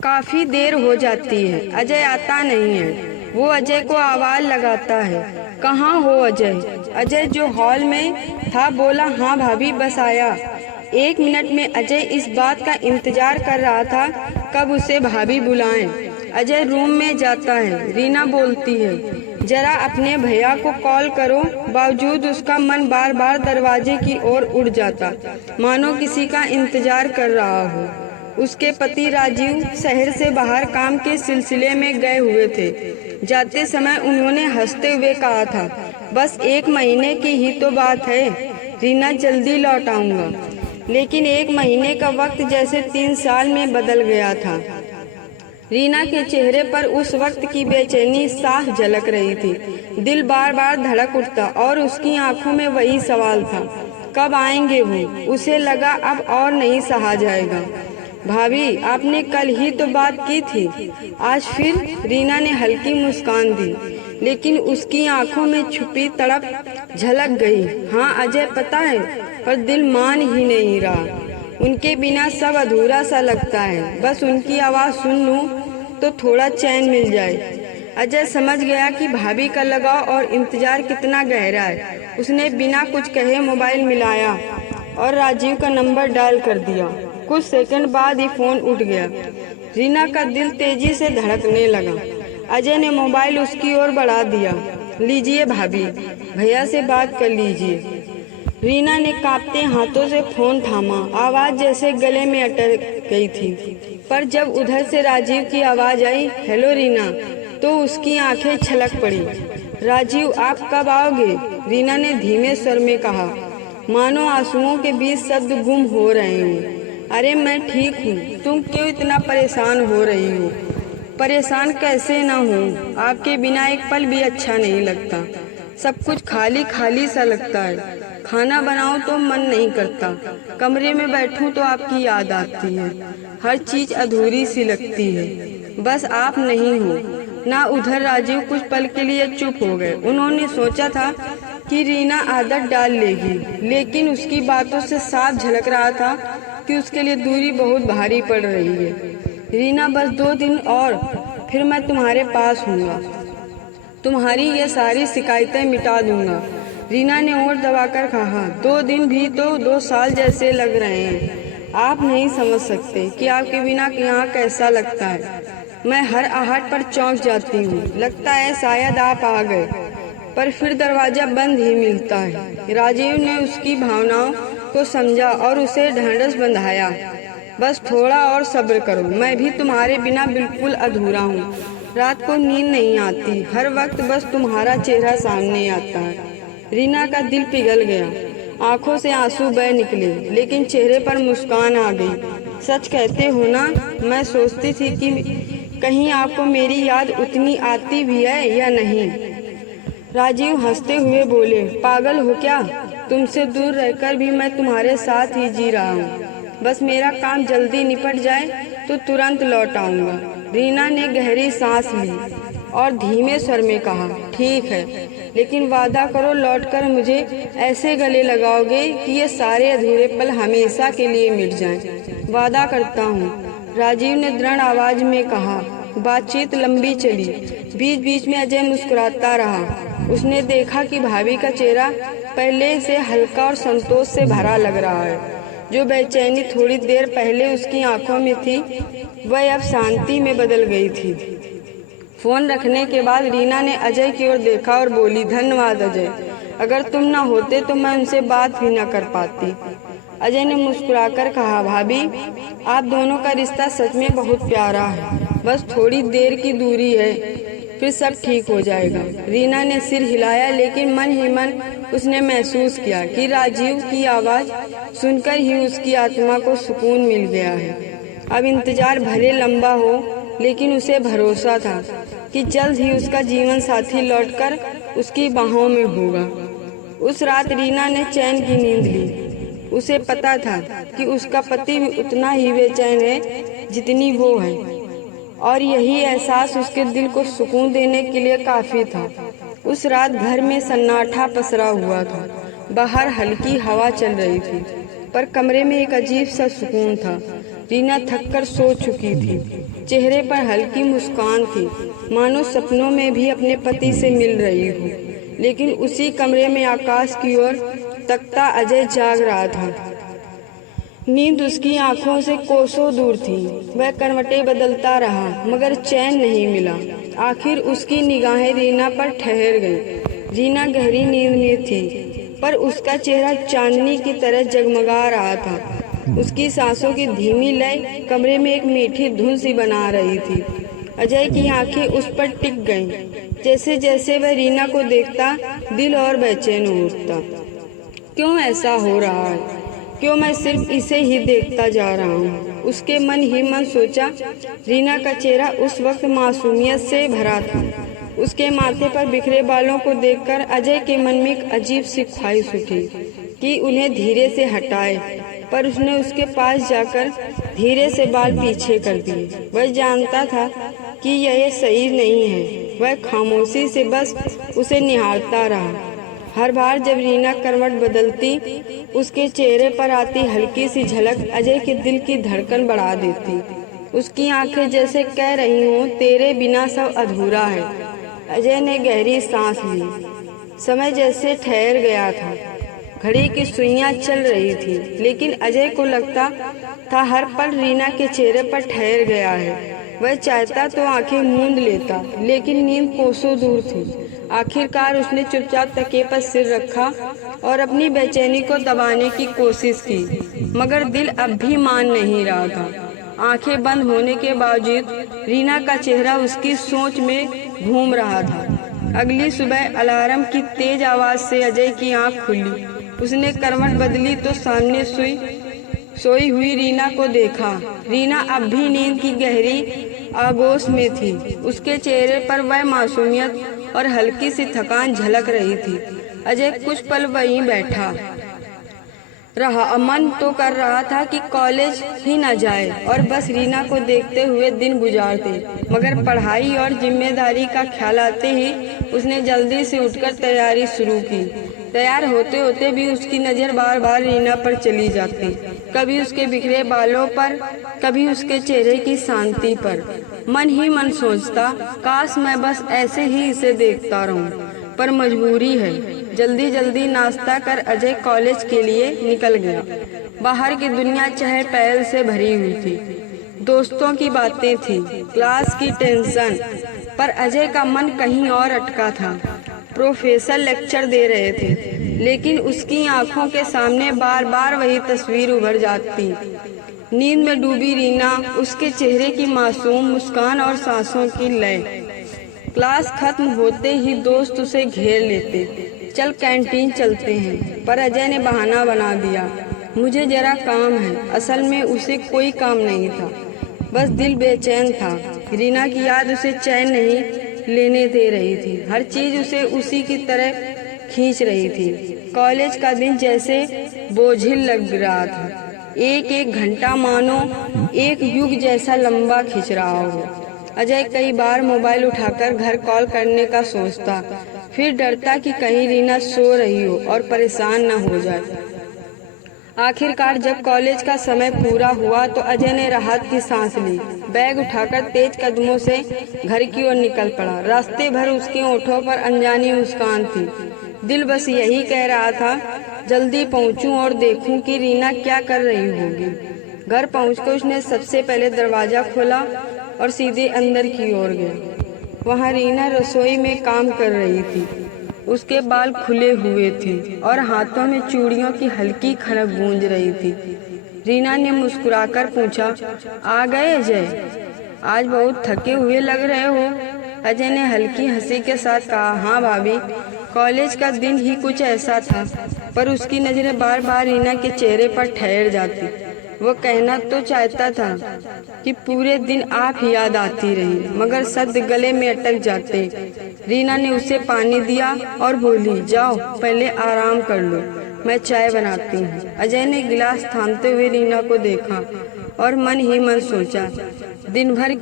काफी देर हो जाती है, अजय आता नहीं है। वो अजय को आवाज लगाता है, कहाँ हो अजय? अजय जो हॉल में था बोला, हाँ भाभी बस आया। 1 मिनट में अजय इस बात का इंतजार कर रहा था कब उसे भाभी बुलाएं। अजय रूम में जाता है। रीना बोलती है, जरा अपने भैया को कॉल करो। बावजूद उसका मन बार बार दरवाजे की ओर उड़ जाता, मानो किसी का इंतजार कर रहा हो। उसके पति राजीव शहर से बाहर काम के सिलसिले में गए हुए थे। जाते समय उन्होंने हंसते हुए कहा था, बस 1 महीने की ही तो बात है, रीना जल्दी लौट आऊंगा। लेकिन 1 महीने का वक्त जैसे 3 साल में बदल गया था। रीना के चेहरे पर उस वक्त की बेचैनी साफ झलक रही थी। दिल बार बार धड़क उठता और उसकी आंखों में वही सवाल था, कब आएंगे वो? उसे लगा अब और नहीं सहा जाएगा। भाभी, आपने कल ही तो बात की थी, आज फिर? रीना ने हल्की मुस्कान दी, लेकिन उसकी आंखों में छुपी तड़प झलक गई। हाँ अजय, पता है, पर दिल मान ही नहीं रहा। उनके बिना सब अधूरा सा लगता है। बस उनकी आवाज़ सुन लूं तो थोड़ा चैन मिल जाए। अजय समझ गया कि भाभी का लगाव और इंतजार कितना गहरा है। उसने बिना कुछ कहे मोबाइल मिलाया और राजीव का नंबर डायल कर दिया। कुछ सेकंड बाद ही फोन उठ गया। रीना का दिल तेजी से धड़कने लगा। अजय ने मोबाइल उसकी ओर बढ़ा दिया। लीजिए भाभी, भैया से बात कर लीजिए। रीना ने कांपते हाथों से फोन थामा। आवाज जैसे गले में अटक गई थी। पर जब उधर से राजीव की आवाज आई, हेलो रीना, तो उसकी आंखें छलक पड़ी। राजीव, आप कब आओगे? रीना ने धीमे स्वर में कहा, मानो आंसुओं के बीच शब्द गुम हो रहे हों। अरे मैं ठीक हूँ, तुम क्यों इतना परेशान हो रही हो? परेशान कैसे ना हूँ, आपके बिना एक पल भी अच्छा नहीं लगता। सब कुछ खाली खाली सा लगता है। खाना बनाऊं तो मन नहीं करता, कमरे में बैठूं तो आपकी याद आती है। हर चीज अधूरी सी लगती है, बस आप नहीं हो ना। उधर राजीव कुछ पल के लिए चुप हो गए। उन्होंने सोचा था कि रीना आदत डाल लेगी, लेकिन उसकी बातों से साफ झलक रहा था कि उसके लिए दूरी बहुत भारी पड़ रही है। रीना, बस 2 दिन और, फिर मैं तुम्हारे पास हूँगा। तुम्हारी ये सारी शिकायतें मिटा दूंगा। रीना ने ओठ दबाकर कहा, 2 दिन भी तो 2 साल जैसे लग रहे हैं। आप नहीं समझ सकते कि आपके बिना यहाँ कैसा लगता है। मैं हर आहट पर चौंक जाती हूँ। लगता है शायद आप आ गए, पर फिर दरवाजा बंद ही मिलता है। राजीव ने उसकी भावनाओं को समझा और उसे ढांढस बंधाया। बस थोड़ा और सब्र करो, मैं भी तुम्हारे बिना बिल्कुल अधूरा हूँ। रात को नींद नहीं आती, हर वक्त बस तुम्हारा चेहरा सामने आता है। रीना का दिल पिघल गया, आंखों से आंसू बह निकले, लेकिन चेहरे पर मुस्कान आ गई। सच कहते हो ना, मैं सोचती थी कि कहीं आपको मेरी याद उतनी आती भी है या नहीं। राजीव हंसते हुए बोले, पागल हो क्या? तुमसे दूर रहकर भी मैं तुम्हारे साथ ही जी रहा हूँ। बस मेरा काम जल्दी निपट जाए तो तुरंत लौट आऊंगा। रीना ने गहरी सांस ली और धीमे स्वर में कहा, ठीक है, लेकिन वादा करो लौटकर मुझे ऐसे गले लगाओगे कि ये सारे अधूरे पल हमेशा के लिए मिट जाएं। वादा करता हूँ, राजीव ने दृढ़ आवाज में कहा। बातचीत लंबी चली। बीच बीच में अजय मुस्कुराता रहा। उसने देखा कि भाभी का चेहरा पहले से हल्का और संतोष से भरा लग रहा है। जो बेचैनी थोड़ी देर पहले उसकी आंखों में थी, वह अब शांति में बदल गई थी। फोन रखने के बाद रीना ने अजय की ओर देखा और बोली, धन्यवाद अजय, अगर तुम ना होते तो मैं उनसे बात भी ना कर पाती। अजय ने मुस्कुराकर कहा, भाभी, आप दोनों का रिश्ता सच में बहुत प्यारा है। बस थोड़ी देर की दूरी है, फिर सब ठीक हो जाएगा। रीना ने सिर हिलाया, लेकिन मन ही मन उसने महसूस किया कि राजीव की आवाज सुनकर ही उसकी आत्मा को सुकून मिल गया है। अब इंतजार भले लंबा हो, लेकिन उसे भरोसा था कि जल्द ही उसका जीवन साथी लौटकर उसकी बाहों में होगा। उस रात रीना ने चैन की नींद ली। उसे पता था कि उसका पति भी उतना ही बेचैन है जितनी वो है, और यही एहसास उसके दिल को सुकून देने के लिए काफी था। उस रात घर में सन्नाटा पसरा हुआ था। बाहर हल्की हवा चल रही थी, पर कमरे में एक अजीब सा सुकून था। रीना थककर सो चुकी थी। चेहरे पर हल्की मुस्कान थी, मानो सपनों में भी अपने पति से मिल रही हो। लेकिन उसी कमरे में आकाश की ओर तकता अजय जाग रहा था। नींद उसकी आंखों से कोसों दूर थी। वह करवटें बदलता रहा, मगर चैन नहीं मिला। आखिर उसकी निगाहें रीना पर ठहर गईं। रीना गहरी नींद में थी, पर उसका चेहरा चांदनी की तरह जगमगा रहा था। उसकी सांसों की धीमी लय कमरे में एक मीठी धुन सी बना रही थी। अजय की आंखें उस पर टिक गईं। जैसे जैसे वह रीना को देखता, दिल और बेचैन हो उठता। क्यों ऐसा हो रहा है? क्यों मैं सिर्फ इसे ही देखता जा रहा हूँ? उसके मन ही मन सोचा। रीना का चेहरा उस वक्त मासूमियत से भरा था। उसके माथे पर बिखरे बालों को देखकर अजय के मन में एक अजीब सी ख्वाहिश उठी कि उन्हें धीरे से हटाए, पर उसने उसके पास जाकर धीरे से बाल पीछे कर दिए। वह जानता था कि यह सही नहीं है। वह खामोशी से बस उसे निहारता रहा। हर बार जब रीना करवट बदलती, उसके चेहरे पर आती हल्की सी झलक अजय के दिल की धड़कन बढ़ा देती। उसकी आंखें जैसे कह रही हों, तेरे बिना सब अधूरा है। अजय ने गहरी सांस ली। समय जैसे ठहर गया था। घड़ी की सुइयां चल रही थी, लेकिन अजय को लगता था हर पल रीना के चेहरे पर ठहर गया है। वह चाहता तो आंखें मूंद लेता, लेकिन नींद कोसों दूर थी। आखिरकार उसने चुपचाप तकिए पर सिर रखा और अपनी बेचैनी को दबाने की कोशिश की, मगर दिल अब भी मान नहीं रहा था। आंखें बंद होने के बावजूद रीना का चेहरा उसकी सोच में घूम रहा था। अगली सुबह अलार्म की तेज आवाज से अजय की आंख खुली। उसने करवट बदली तो सामने सोई हुई रीना को देखा। रीना अब भी नींद की गहरी आगोश में थी। उसके चेहरे पर वह मासूमियत और हल्की सी थकान झलक रही थी। अजय कुछ पल वहीं बैठा रहा। मन तो कर रहा था कि कॉलेज ही न जाए और बस रीना को देखते हुए दिन गुजारते, मगर पढ़ाई और जिम्मेदारी का ख्याल आते ही उसने जल्दी से उठकर तैयारी शुरू की। तैयार होते होते भी उसकी नज़र बार बार रीना पर चली जाती, कभी उसके बिखरे बालों पर, कभी उसके चेहरे की शांति पर। मन ही मन सोचता, काश मैं बस ऐसे ही इसे देखता रहूं, पर मजबूरी है। जल्दी जल्दी नाश्ता कर अजय कॉलेज के लिए निकल गया। बाहर की दुनिया चहल पहल से भरी हुई थी। दोस्तों की बातें थी, क्लास की टेंशन, पर अजय का मन कहीं और अटका था। प्रोफेसर लेक्चर दे रहे थे, लेकिन उसकी आंखों के सामने बार बार वही तस्वीर उभर जाती। नींद में डूबी रीना, उसके चेहरे की मासूम मुस्कान और सांसों की लय। क्लास खत्म होते ही दोस्त उसे घेर लेते, चल कैंटीन चलते हैं, पर अजय ने बहाना बना दिया, मुझे जरा काम है। असल में उसे कोई काम नहीं था, बस दिल बेचैन था। रीना की याद उसे चैन नहीं लेने दे रही थी। हर चीज उसे उसी की तरह खींच रही थी। कॉलेज का दिन जैसे बोझिल लग रहा था। एक एक घंटा मानो एक युग जैसा लंबा खिंच रहा हो। अजय कई बार मोबाइल उठाकर घर कॉल करने का सोचता, फिर डरता कि कहीं रीना सो रही हो और परेशान न हो जाए। आखिरकार जब कॉलेज का समय पूरा हुआ तो अजय ने राहत की सांस ली। बैग उठाकर तेज कदमों से घर की ओर निकल पड़ा। रास्ते भर उसके होठों पर अनजानी मुस्कान थी। दिल बस यही कह रहा था, जल्दी पहुंचूं और देखूं कि रीना क्या कर रही होगी। घर पहुंचकर उसने सबसे पहले दरवाजा खोला और सीधे अंदर की ओर गया। वहां रीना रसोई में काम कर रही थी। उसके बाल खुले हुए थे और हाथों में चूड़ियों की हल्की खनक गूंज रही थी। रीना ने मुस्कुराकर पूछा, आ गए अजय? आज बहुत थके हुए लग रहे हो। अजय ने हल्की हंसी के साथ कहा, हाँ भाभी, कॉलेज का दिन ही कुछ ऐसा था। पर उसकी नजरें बार बार रीना के चेहरे पर ठहर जाती। वो कहना तो चाहता था कि पूरे दिन आप ही याद आती रही, मगर शब्द गले में अटक जाते। रीना ने उसे पानी दिया और बोली, जाओ पहले आराम कर लो, मैं चाय बनाती हूँ। अजय ने गिलास थामते हुए रीना को देखा और मन ही मन सोचा, दिन भर